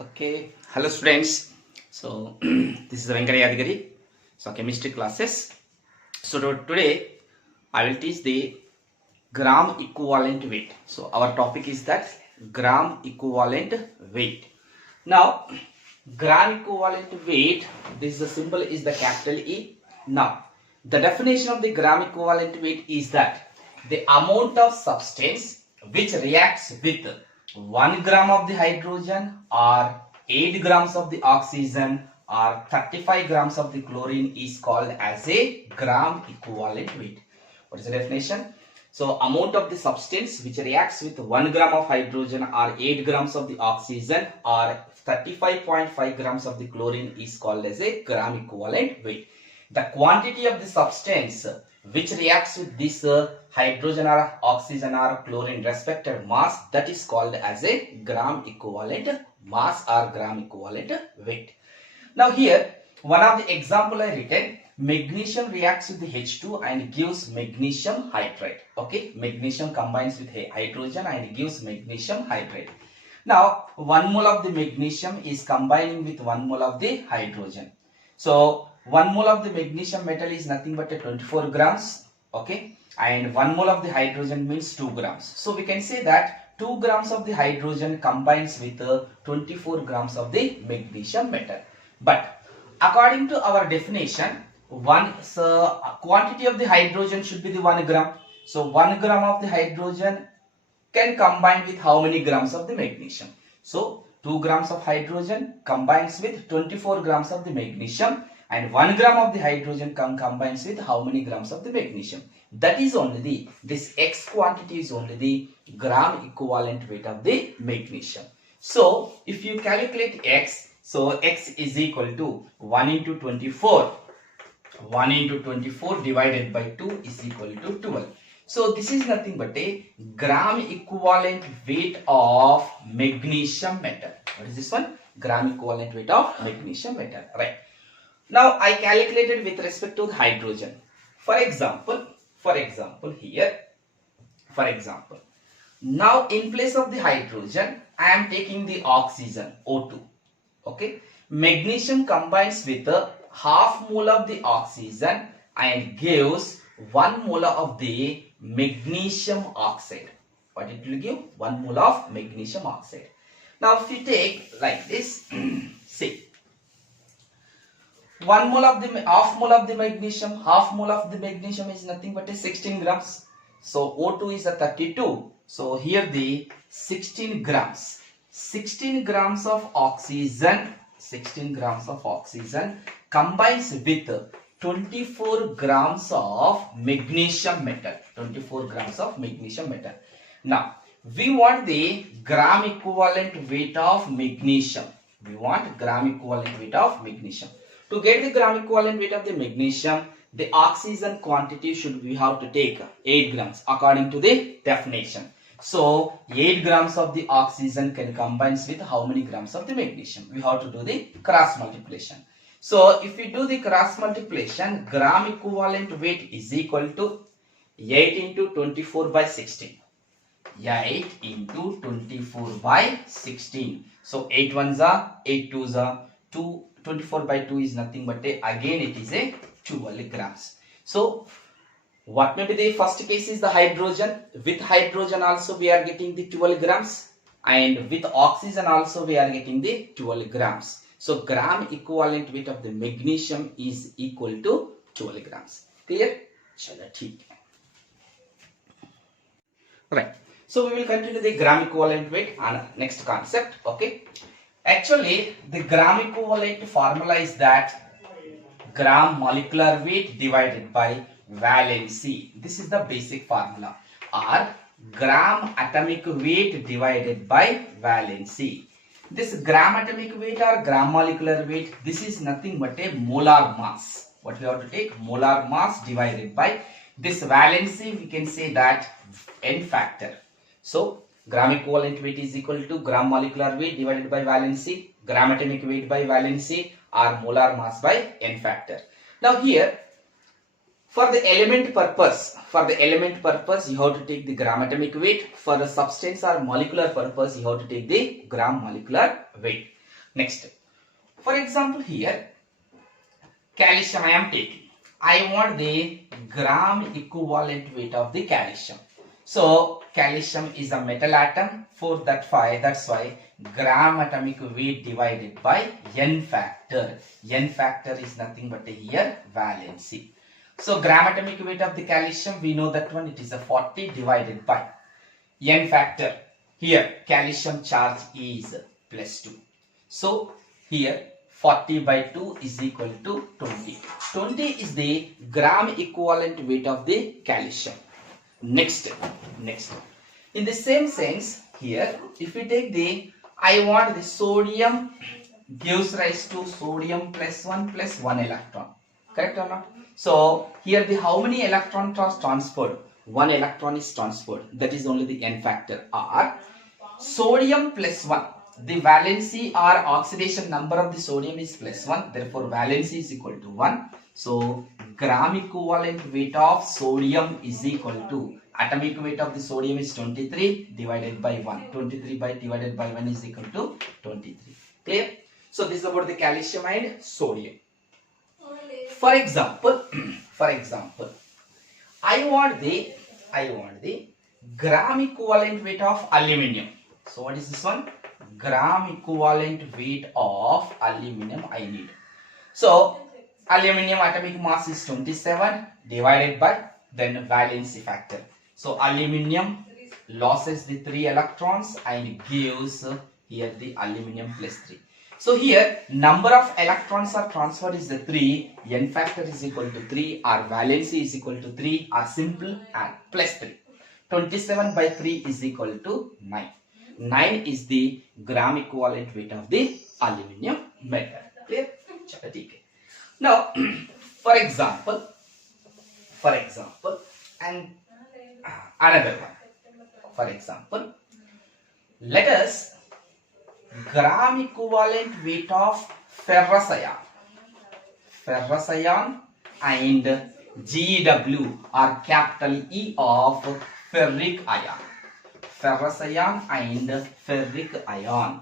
Okay, hello students. So this is Venkata Yadagiri. So chemistry classes. So today I will teach the gram equivalent weight. So our topic is that gram equivalent weight. Now gram equivalent weight. This the symbol is the capital E. Now the definition of the gram equivalent weight is that the amount of substance which reacts with 1 gram of the hydrogen or 8 grams of the oxygen or 35 grams of the chlorine is called as a gram equivalent weight. What is the definition? So amount of the substance which reacts with 1 gram of hydrogen or 8 grams of the oxygen or 35.5 grams of the chlorine is called as a gram equivalent weight. The quantity of the substance which reacts with this hydrogen or oxygen or chlorine respective mass, that is called as a gram equivalent mass or gram equivalent weight. Now here one of the example I written, magnesium reacts with the H2 and gives magnesium hydride. Okay, magnesium combines with hydrogen and gives magnesium hydride. Now 1 mole of the magnesium is combining with 1 mole of the hydrogen. So 1 mole of the magnesium metal is nothing but 24 grams. Okay, and 1 mole of the hydrogen means 2 grams. So we can say that 2 grams of the hydrogen combines with 24 grams of the magnesium metal. But according to our definition, quantity of the hydrogen should be the 1 gram. So 1 gram of the hydrogen can combine with how many grams of the magnesium? So 2 grams of hydrogen combines with 24 grams of the magnesium, and 1 gram of the hydrogen combines with how many grams of the magnesium? That is only this X quantity is only the gram equivalent weight of the magnesium. So if you calculate X, so X is equal to 1 into 24. 1 into 24 divided by 2 is equal to 12. So this is nothing but a gram equivalent weight of magnesium metal. What is this one? Gram equivalent weight of magnesium metal. Right. Now I calculated with respect to the hydrogen. For example, now in place of the hydrogen, I am taking the oxygen, O2. Okay. Magnesium combines with a half mole of the oxygen and gives 1 mole of the magnesium oxide. What it will give? 1 mole of magnesium oxide. Now if you take like this, see, 1 mole of the half mole of the magnesium is nothing but a 16 grams. So O2 is a 32. So here the 16 grams of oxygen, combines with 24 grams of magnesium metal. Now we want the gram equivalent weight of magnesium. To get the gram equivalent weight of the magnesium, the oxygen quantity should we have to take 8 grams according to the definition. So 8 grams of the oxygen can combine with how many grams of the magnesium? We have to do the cross multiplication. So if we do the cross multiplication, gram equivalent weight is equal to 8 into 24 by 16. 8 into 24 by 16. So 8 ones are 8 twos are 2. 24 by 2 is nothing but again it is a 12 grams. So what may be the first case is the hydrogen. With hydrogen also we are getting the 12 grams, and with oxygen also we are getting the 12 grams. So gram equivalent weight of the magnesium is equal to 12 grams. Clear? Chala, theek. Right. So we will continue the gram equivalent weight on next concept. Okay. Actually, the gram equivalent formula is that gram molecular weight divided by valency. This is the basic formula. Or gram atomic weight divided by valency. This gram atomic weight or gram molecular weight, this is nothing but a molar mass. What we have to take? Molar mass divided by this valency. We can say that n factor. So gram equivalent weight is equal to gram molecular weight divided by valency, gram atomic weight by valency, or molar mass by n factor. Now here, for the element purpose, you have to take the gram atomic weight. For the substance or molecular purpose, you have to take the gram molecular weight. Next, for example, here calcium I am taking. I want the gram equivalent weight of the calcium. So calcium is a metal atom. For that's why gram atomic weight divided by n factor. N factor is nothing but here valency. So gram atomic weight of the calcium, we know that one, it is a 40 divided by n factor. Here calcium charge is +2. So here 40 by 2 is equal to 20. 20 is the gram equivalent weight of the calcium. Next, in the same sense, here if we take the, I want the sodium gives rise to sodium +1 plus 1 electron. Correct or not? So here the how many electrons are transferred? 1 electron is transferred. That is only the n factor. Or sodium +1. The valency or oxidation number of the sodium is +1. Therefore valency is equal to 1. So gram equivalent weight of sodium is equal to, atomic weight of the sodium is 23 divided by 1. 23 divided by 1 is equal to 23. Clear? So this is about the calcium and sodium. For example, I want the gram equivalent weight of aluminium. So what is this one? Gram equivalent weight of aluminium I need. So aluminium atomic mass is 27 divided by then valency factor. So aluminium loses the 3 electrons and gives here the aluminium +3. So here number of electrons are transferred is the 3, n factor is equal to 3, or valency is equal to 3, or simple and +3. 27 by 3 is equal to 9. 9 is the gram equivalent weight of the aluminium metal. Clear? Now, for example, and another one. For example, let us gram equivalent weight of ferrous ion and GW or capital E of ferric ion. Ferrous ion and ferric ion.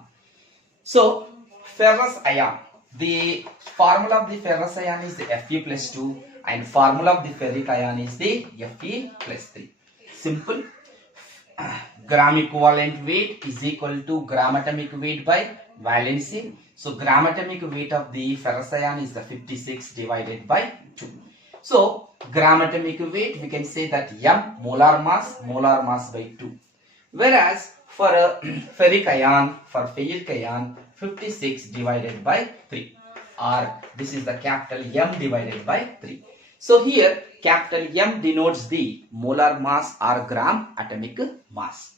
So ferrous ion, the formula of the ferrous ion is the Fe+2 and formula of the ferric ion is the Fe+3. Simple. Gram equivalent weight is equal to gram atomic weight by valency. So gram atomic weight of the ferrous ion is the 56 divided by 2. So gram atomic weight, we can say that M molar mass by 2. Whereas for a ferric ion, 56 divided by 3, or this is the capital M divided by 3. So here capital M denotes the molar mass or gram atomic mass.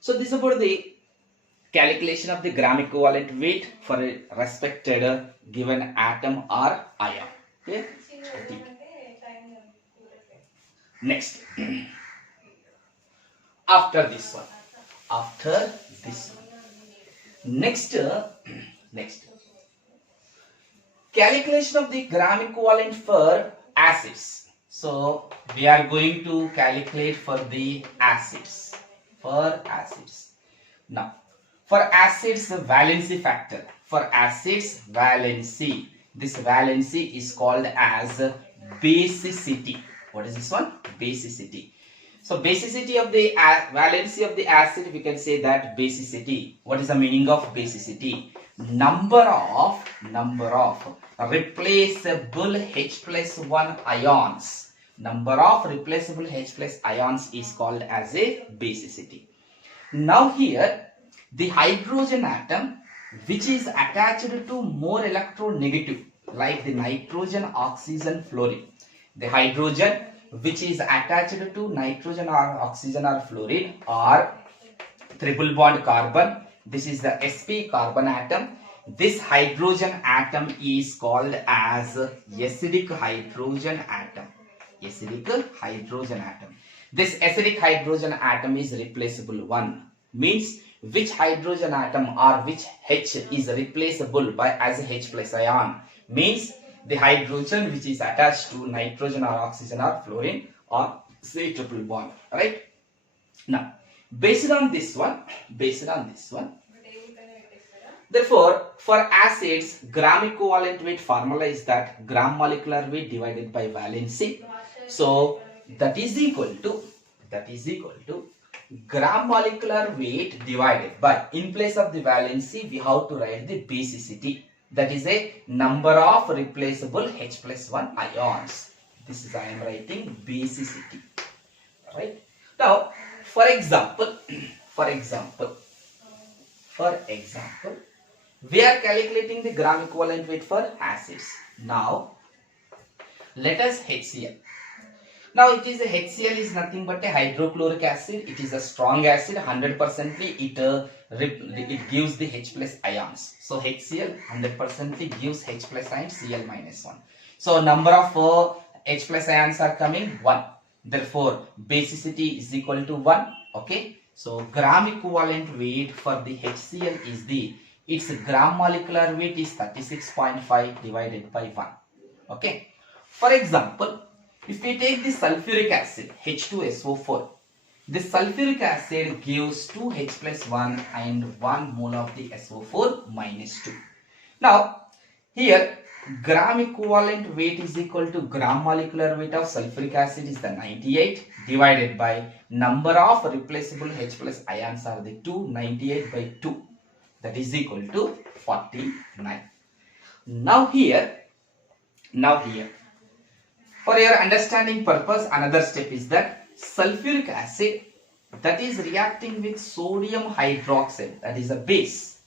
So this is about the calculation of the gram equivalent weight for a respected given atom or ion. Okay? Next, after this one, next, calculation of the gram equivalent for acids. So we are going to calculate for the acids. Now, for acids, valency factor. For acids, valency. This valency is called as basicity. What is this one? Basicity. So basicity of the valency of the acid, we can say that basicity. What is the meaning of basicity? Number of replaceable H+1 ions. Number of replaceable H+ ions is called as a basicity. Now here the hydrogen atom which is attached to more electronegative, like the nitrogen, oxygen, fluorine. The hydrogen which is attached to nitrogen or oxygen or fluorine or triple bond carbon. This is the sp carbon atom. This hydrogen atom is called as acidic hydrogen atom. Acidic hydrogen atom. This acidic hydrogen atom is replaceable one. Means which hydrogen atom or which H is replaceable by as a H+ ion. Means the hydrogen which is attached to nitrogen or oxygen or fluorine or say triple bond. Right? Now, based on this one, Therefore, for acids, gram equivalent weight formula is that gram molecular weight divided by valency. So that is equal to gram molecular weight divided by, in place of the valency we have to write the basicity, that is a number of replaceable H plus 1 ions. This is I am writing basicity, right? Now for example we are calculating the gram equivalent weight for acids. Now let us HCl. Now it is a HCl is nothing but a hydrochloric acid. It is a strong acid. 100% it gives the H plus ions. So HCl 100% gives H plus ions, Cl minus 1. So number of H plus ions are coming 1. Therefore basicity is equal to 1. Okay. So gram equivalent weight for the HCl is its gram molecular weight is 36.5 divided by 1. Okay. For example, if we take the sulfuric acid H2SO4, the sulfuric acid gives 2H plus 1 and 1 mole of the SO4 minus 2. Now here gram equivalent weight is equal to gram molecular weight of sulfuric acid is the 98 divided by number of replaceable H plus ions are the 2, 98 by 2, that is equal to 49. Now here for your understanding purpose, another step is that sulfuric acid that is reacting with sodium hydroxide, that is a base.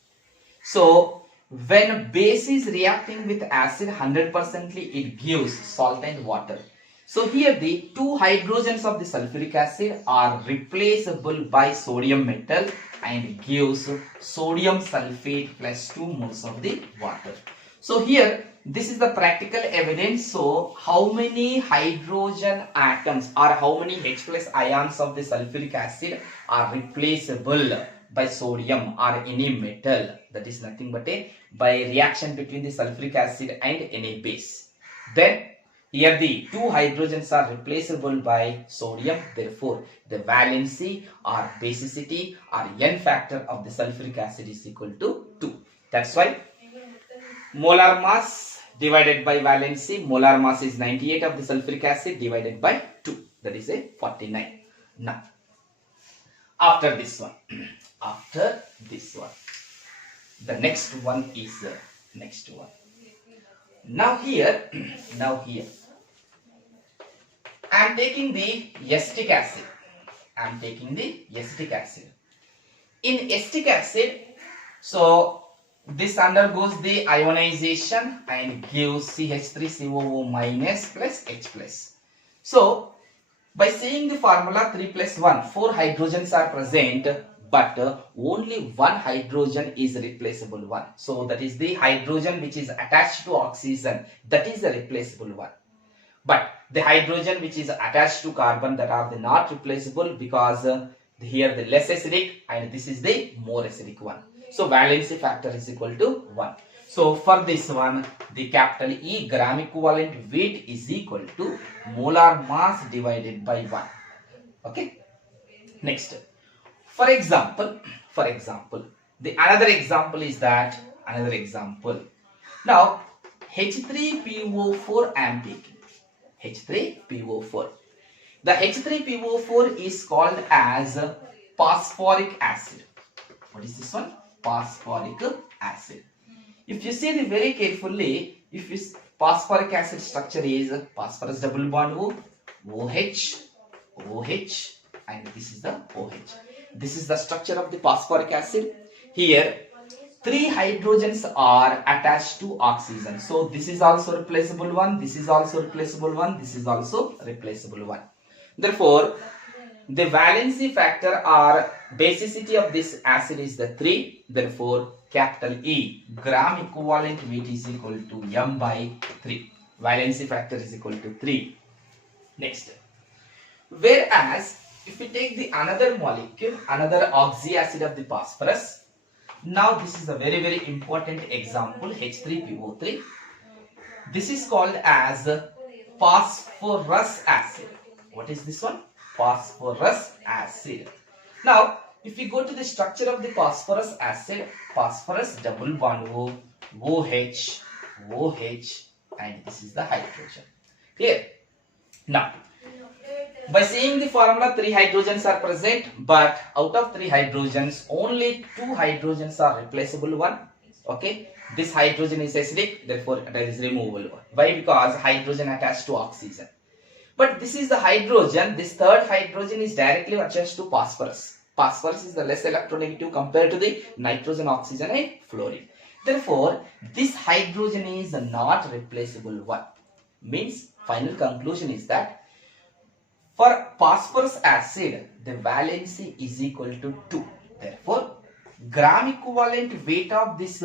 So when base is reacting with acid, 100% it gives salt and water. So here the two hydrogens of the sulfuric acid are replaceable by sodium metal and gives sodium sulfate plus 2 moles of the water. So here this is the practical evidence. So how many hydrogen atoms or how many H plus ions of the sulfuric acid are replaceable by sodium or any metal, that is nothing but by reaction between the sulfuric acid and any base. Then here the two hydrogens are replaceable by sodium. Therefore the valency or basicity or N factor of the sulfuric acid is equal to 2. That's why molar mass divided by valency, molar mass is 98 of the sulfuric acid divided by 2, that is a 49. Now after this one the next one is next one. Now here I am taking the acetic acid. In acetic acid, so this undergoes the ionization and gives CH3COO minus plus H plus. So by seeing the formula 3 plus 1, 4 hydrogens are present, but only one hydrogen is replaceable one. So that is the hydrogen which is attached to oxygen, that is the replaceable one. But the hydrogen which is attached to carbon, that are the not replaceable, because here the less acidic and this is the more acidic one. So valency factor is equal to 1. So for this one, the capital E gram equivalent weight is equal to molar mass divided by 1. Okay. Next, for example, the another example is that now H3PO4 I am taking. H3PO4. The H3PO4 is called as phosphoric acid. What is this one? Phosphoric acid. If you see it very carefully, if this phosphoric acid structure is phosphorus double bond O, OH, and this is the OH. This is the structure of the phosphoric acid. Here 3 hydrogens are attached to oxygen. So this is also replaceable one, this is also replaceable one, this is also replaceable one. Therefore, the valency factor or basicity of this acid is the 3. Therefore, capital E gram equivalent weight is equal to M by 3. Valency factor is equal to 3. Next. Whereas, if we take the another molecule, another oxy acid of the phosphorus, now this is a very, very important example, H3PO3. This is called as phosphorus acid. What is this one? Phosphorus acid. Now, If we go to the structure of the phosphorus acid, phosphorus double bond O, OH, OH, and this is the hydrogen. Clear? Now, by seeing the formula, 3 hydrogens are present, but out of 3 hydrogens, only 2 hydrogens are replaceable one. Okay, this hydrogen is acidic, therefore that is removable one. Why? Because hydrogen attached to oxygen. But this is the hydrogen, this third hydrogen is directly attached to phosphorus. Phosphorus is the less electronegative compared to the nitrogen, oxygen and fluorine. Therefore, this hydrogen is not replaceable one. Means, final conclusion is that for phosphorus acid, the valency is equal to 2. Therefore, gram equivalent weight of this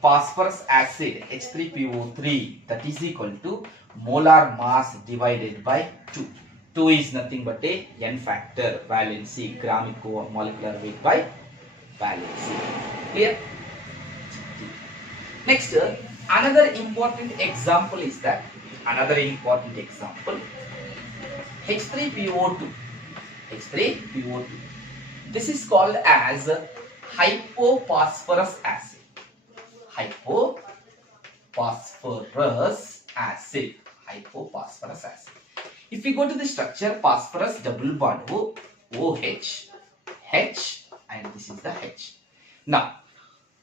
phosphorus acid H3PO3, that is equal to molar mass divided by 2. 2 is nothing but a n factor, valency, gram molecular weight by valency. Clear? Next, another important example is that, H3PO2. H3PO2. This is called as hypophosphorus acid. Hypophosphorus acid. Hypophosphorus acid. If we go to the structure, phosphorus double bond O, OH, H, and this is the H. Now,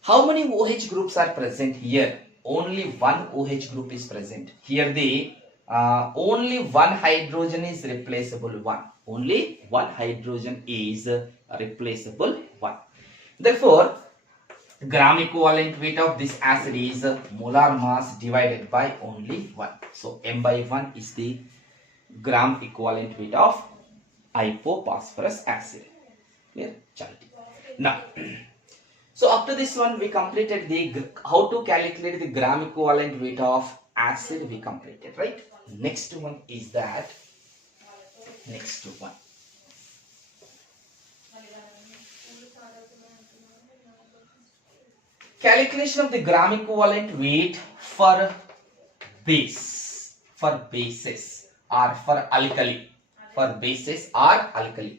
how many OH groups are present here? Only one OH group is present. Here the only one hydrogen is replaceable one. Only one hydrogen is replaceable one. Therefore, gram equivalent weight of this acid is molar mass divided by only 1. So, m by 1 is the gram equivalent weight of hypophosphorus acid. Clear? Now, so after this one, we completed the how to calculate the gram equivalent weight of acid. We completed, right? Next one is that. Next one. Calculation of the gram equivalent weight for base, for bases or for alkali. For bases or alkali.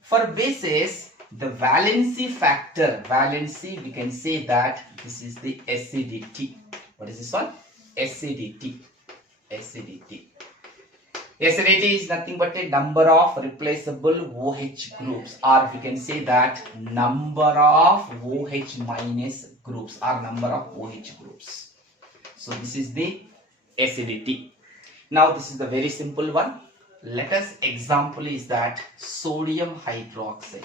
For bases, the valency factor, we can say that this is the acidity. What is this one? Acidity. Acidity. Acidity is nothing but a number of replaceable OH groups, or we can say that number of OH minus groups or number of OH groups. So this is the acidity. Now this is the very simple one. Let us example is that sodium hydroxide.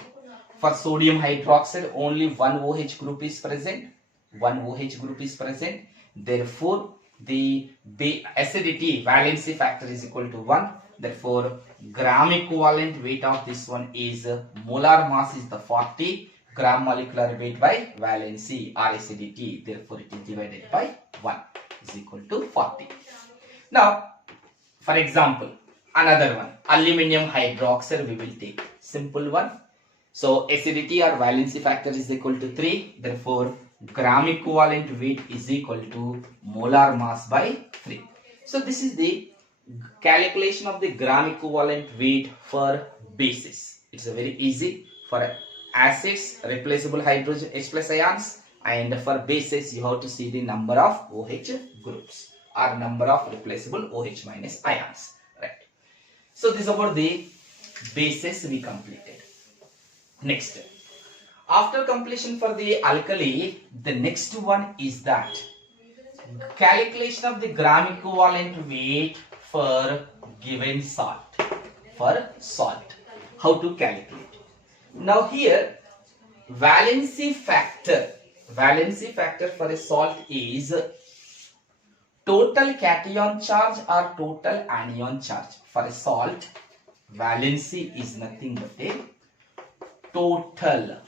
For sodium hydroxide, only one OH group is present. One OH group is present. Therefore, the acidity valency factor is equal to 1. Therefore, gram equivalent weight of this one is molar mass is the 40, gram molecular weight by valency or acidity. Therefore, it is divided by 1 is equal to 40. Now, for example, another one, aluminium hydroxide we will take. Simple one. So, acidity or valency factor is equal to 3. Therefore, gram equivalent weight is equal to molar mass by 3. So, this is the calculation of the gram equivalent weight for bases. It's a very easy. For acids, replaceable hydrogen H plus ions, and for bases, you have to see the number of OH groups or number of replaceable OH minus ions. Right. So, this is about the bases we completed. Next, after completion for the alkali, the next one is that calculation of the gram equivalent weight for given salt. For salt, how to calculate? Now here, valency factor for a salt is total cation charge or total anion charge. For a salt, valency is nothing but a total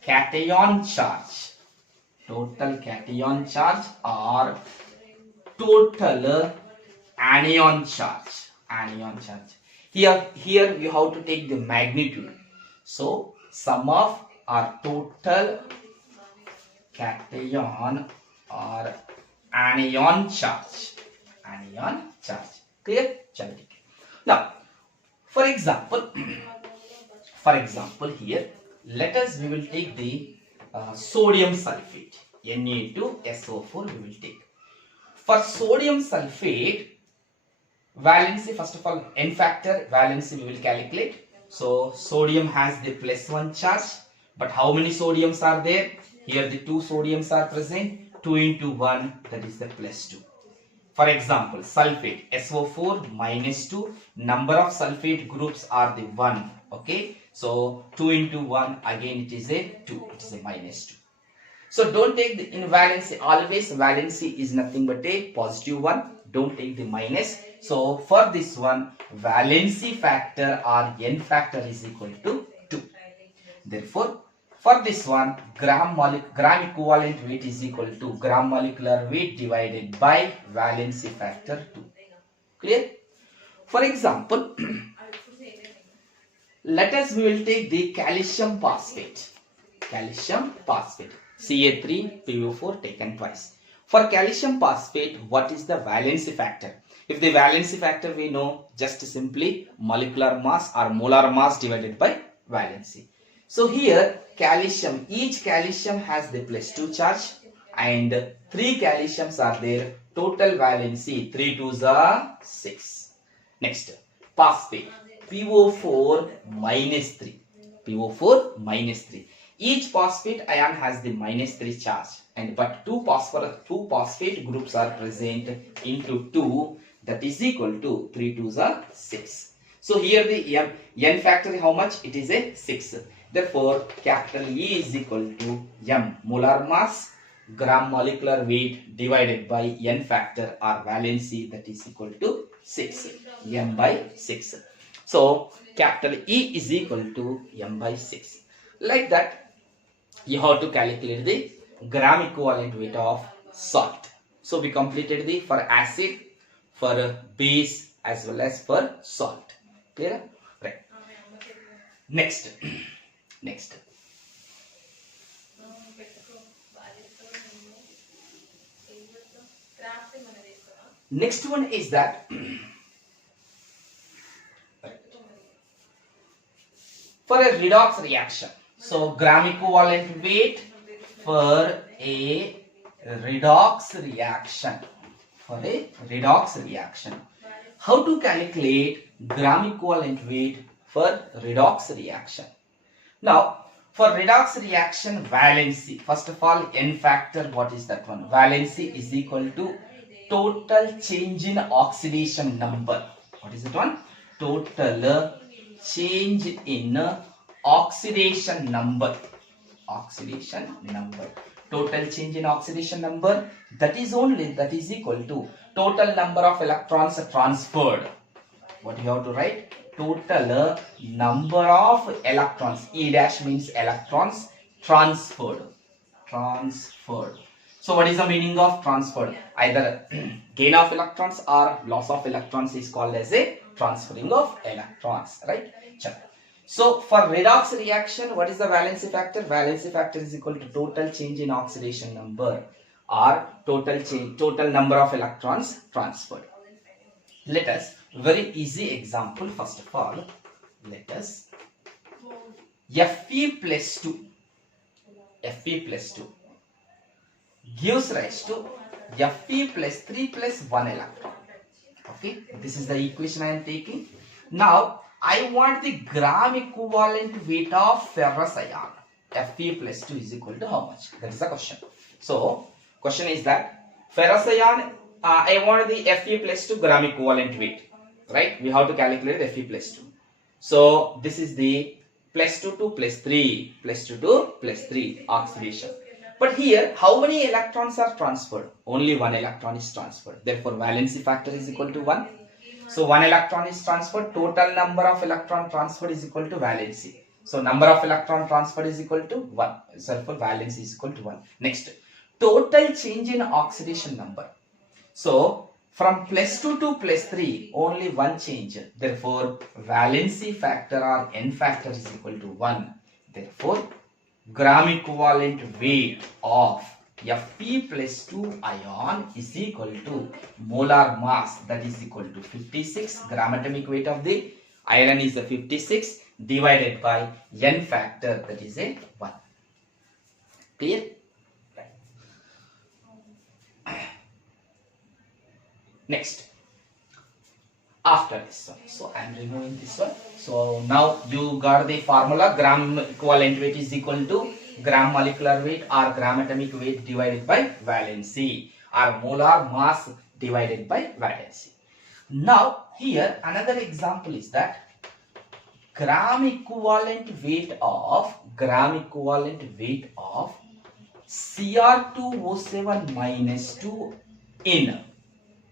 cation charge or total anion charge. Here you have to take the magnitude. So sum of our total cation or anion charge. Clear? Now, for example here let us, we will take the sodium sulfate, Na2SO4 we will take. For sodium sulfate, valency, first of all, n factor, valency we will calculate. So sodium has the +1 charge, but how many sodiums are there? Here the 2 sodiums are present, 2 into 1, that is the +2. For example, sulfate, SO4 -2, number of sulfate groups are the 1, okay? So 2 into 1, again it is a 2, it is a -2. So don't take the in valency, always valency is nothing but a positive one, don't take the minus. So for this one, valency factor or n factor is equal to 2. Therefore, for this one, gram equivalent weight is equal to gram molecular weight divided by valency factor 2. Clear? For example, let us, we will take the calcium phosphate. Calcium phosphate, Ca3PO4 taken twice. For calcium phosphate, what is the valency factor? If the valency factor we know, just simply molecular mass or molar mass divided by valency. So here calcium, each calcium has the +2 charge and 3 calciums are there. Total valency 3 2s are 6. Next, phosphate, PO4 -3. PO4 -3. Each phosphate ion has the -3 charge, and but two phosphate groups are present into 2, that is equal to 3 2s are 6. So here the n factor how much? It is a 6. Therefore, capital E is equal to m, molar mass gram molecular weight divided by n factor or valency, that is equal to 6, m by 6. So capital E is equal to m by 6. Like that, you have to calculate the gram equivalent weight of salt. So we completed the for acid, for base as well as for salt. Clear? Right. Next. Next. Next one is that for a redox reaction. So gram equivalent weight for a redox reaction. For a redox reaction. How to calculate gram equivalent weight for redox reaction? Now, for redox reaction valency, first of all, n factor, what is that one? Valency is equal to total change in oxidation number. What is it one? Total change in oxidation number. Oxidation number. Total change in oxidation number, that is equal to total number of electrons transferred. What you have to write? Total number of electrons. E dash means electrons transferred. Transferred. So what is the meaning of transferred? Either gain of electrons or loss of electrons is called as a transferring of electrons. Right? So for redox reaction, what is the valency factor? Valency factor is equal to total change in oxidation number or total number of electrons transferred. Let us, very easy example, first of all, let us Fe plus 2 gives rise to Fe plus 3 plus 1 electron. Okay, this is the equation I am taking. Now I want the gram equivalent weight of ferrous ion. Fe plus 2 is equal to how much? That is the question. So question is that ferrous ion, I want the Fe plus 2 gram equivalent weight. Right? We have to calculate the Fe plus 2. So this is the plus 2 to plus 3, plus 2 to plus 3 oxidation. But here, how many electrons are transferred? Only one electron is transferred. Therefore, valency factor is equal to 1. So, one electron is transferred. Total number of electron transferred is equal to valency. So, number of electron transferred is equal to 1. Therefore, valency is equal to 1. Next, total change in oxidation number. So, from plus 2 to plus 3, only one change. Therefore, valency factor or n factor is equal to 1. Therefore, gram equivalent weight of Fe plus 2 ion is equal to molar mass, that is equal to 56. Gram atomic weight of the iron is the 56. divided by n factor, that is a 1. Clear? Right. Next, after this one, so I am removing this one. So now you got the formula, gram equivalent weight is equal to gram molecular weight or gram atomic weight divided by valency, or molar mass divided by valency. Now here another example is that gram equivalent weight of Cr2O7 minus 2 in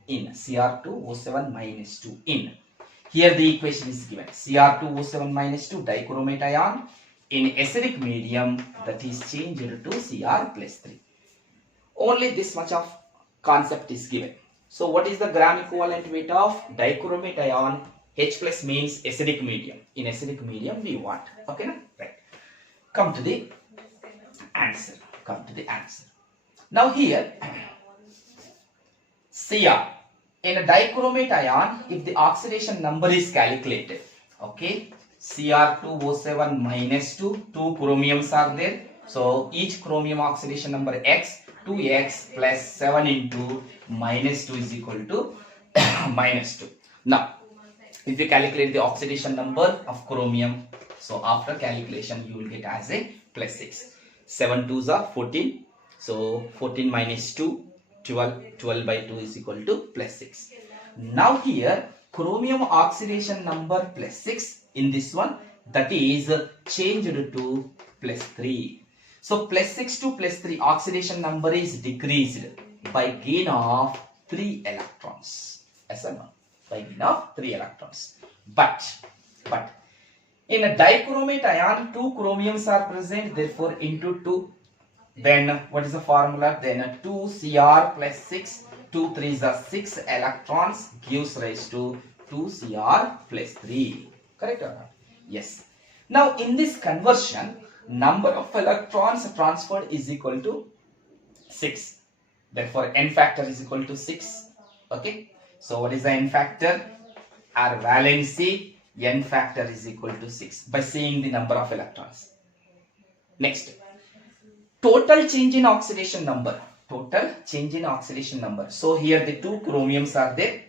Cr2O7 minus 2 in. Here the equation is given, Cr2O7 minus 2 dichromate ion in acidic medium, that is changed to Cr plus 3. Only this much of concept is given. So what is the gram equivalent weight of dichromate ion? H plus means acidic medium. In acidic medium we want. Okay, na? Right. Come to the answer. Now here, Cr. In a dichromate ion, if the oxidation number is calculated, okay, Cr2O7 minus 2 chromiums are there. So each chromium oxidation number X, 2X plus 7 into minus 2 is equal to minus 2. Now, if you calculate the oxidation number of chromium, so after calculation you will get as a plus 6. 7 2s are 14. So 14 minus 2, 12. 12 by 2 is equal to plus 6. Now here chromium oxidation number plus 6 in this one, that is changed to plus 3. So plus 6 to plus 3 oxidation number is decreased by gain of 3 electrons. Yes or no? By gain of 3 electrons. But in a dichromate ion, 2 chromiums are present, therefore into 2. Then what is the formula? Then 2 Cr plus 6, 2 3s are 6 electrons gives rise to 2 Cr plus 3. Correct or not? Yes. Now in this conversion, number of electrons transferred is equal to 6. Therefore n factor is equal to 6. Okay. So what is the n factor? Our valency n factor is equal to 6 by seeing the number of electrons. Next, total change in oxidation number. So here the 2 chromiums are there.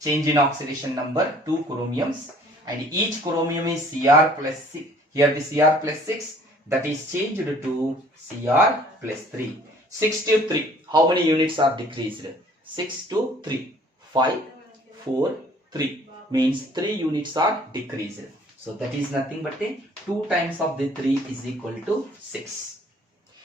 Change in oxidation number 2 chromiums, and each chromium is Cr plus 6. Here the Cr plus 6, that is changed to Cr plus 3. 6 to 3. How many units are decreased? 6 to 3. 5, 4, 3. Means 3 units are decreased. So that is nothing but 2 times of the 3 is equal to 6.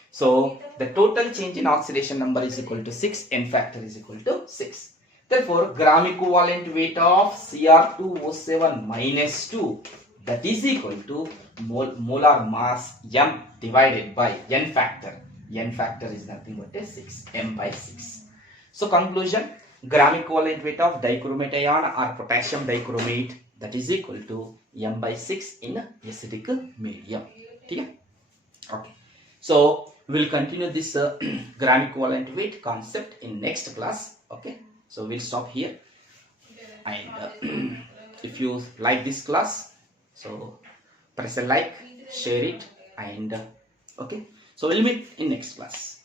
So the total change in oxidation number is equal to 6. N factor is equal to 6. Therefore, gram equivalent weight of Cr2O7 minus 2, that is equal to molar mass M divided by N factor. N factor is nothing but 6. M by 6. So conclusion, gram equivalent weight of dichromate ion or potassium dichromate, that is equal to M by 6 in acidic medium. Okay. So we will continue this gram equivalent weight concept in next class. Okay. So we'll stop here. And if you like this class, so press a like, share it, and okay. So we'll meet in next class.